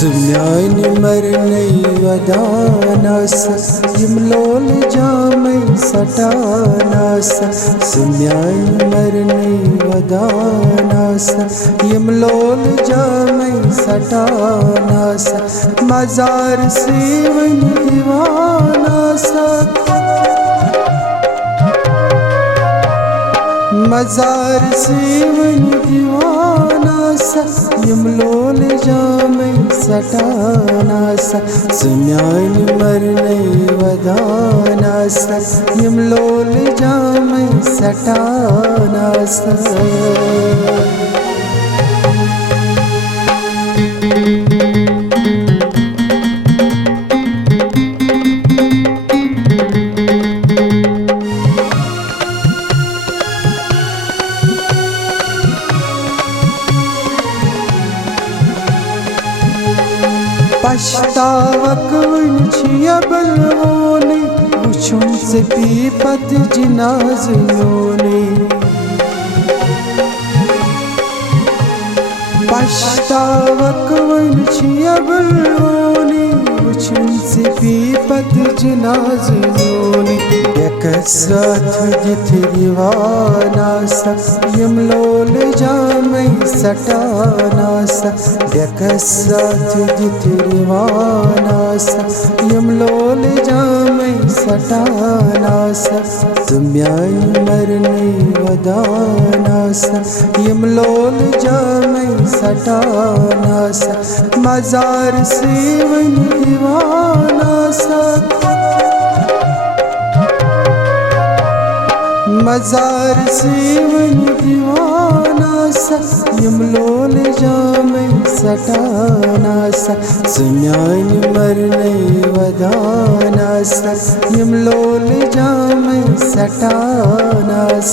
Sumyani marnai vadanas Yimlol jamai satanas Sumyani marnai vadanas Yimlol jamai satanas Mazar sevan divanas Mazar sevan divanas Yimlol jamai satanas Sumyani marnai vadanas Yimlol jamai satanas Pashtaavak vanchiya balvone Vuchun se pipat jinaziyone Pashtaavak vanchiya balvone Vuchun se pipat jinaziyone Ekasat jithrivanas Yimlol jamai satanas Ekasat jithrivanas Yimlol jamai satanas Sumyani marnai vadanas Yimlol jamai satanas Mazar sevan divanas Mazar sevan divanas Yimlol jamai satanas Sumyani marnai vadanas Yimlol jamai satanas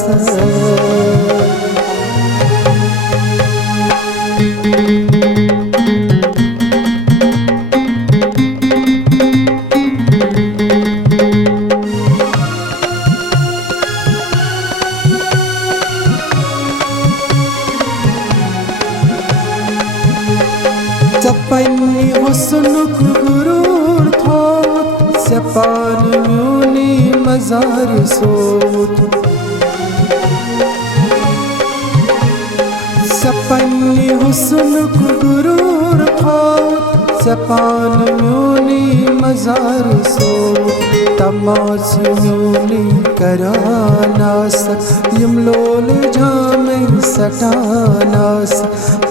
Sapani husnuk gurur thot Sapan myuni mazar sot Sapani husnuk gurur thot Sapan myuni mazar sot Tamas myuni karanas Yimlol jamai satanas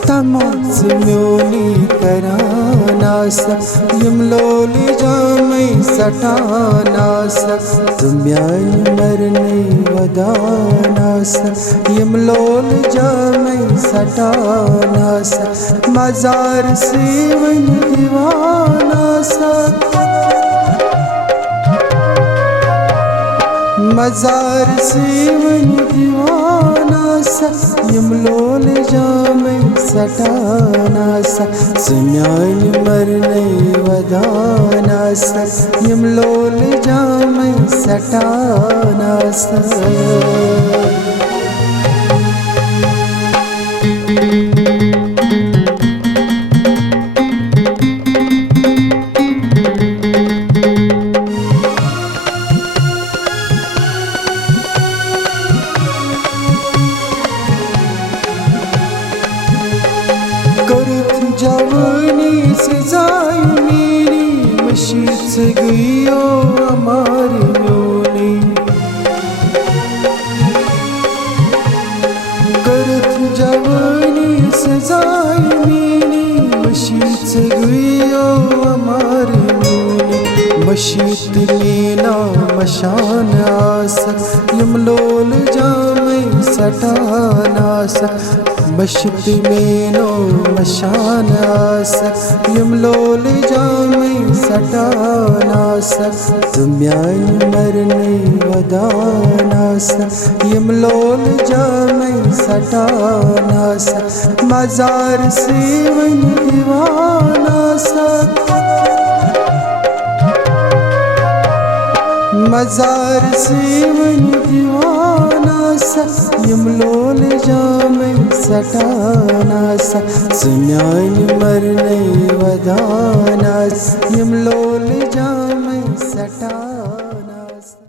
Tamas myuni karanas Yimlol jamai satanas Sumyani marnai vadanas Yimlol jamai satanas Mazar sevan divanas Mazar sevan divanas Yimlol jamai satanas Sumyani marnai vadanas Yimlol jamai satanas जवानी से जाई मेरी मशीद से गईयो हमारी म्योनी करत जवानी से जाई मेरी मशीद से गईयो हमारी म्योनी मशीद लेना मशान आस यमलोल जामे सटानास मशीद में नो मशान आस यमलोल जामे सटानास सुम्यानी मरने वदानास यमलोल जामे सटानास मजार सेवन दीवानास मजार सेवन दीवानास यमलोल जामे सटानास सम्यान मरने वदानास यम लोल जाम सटा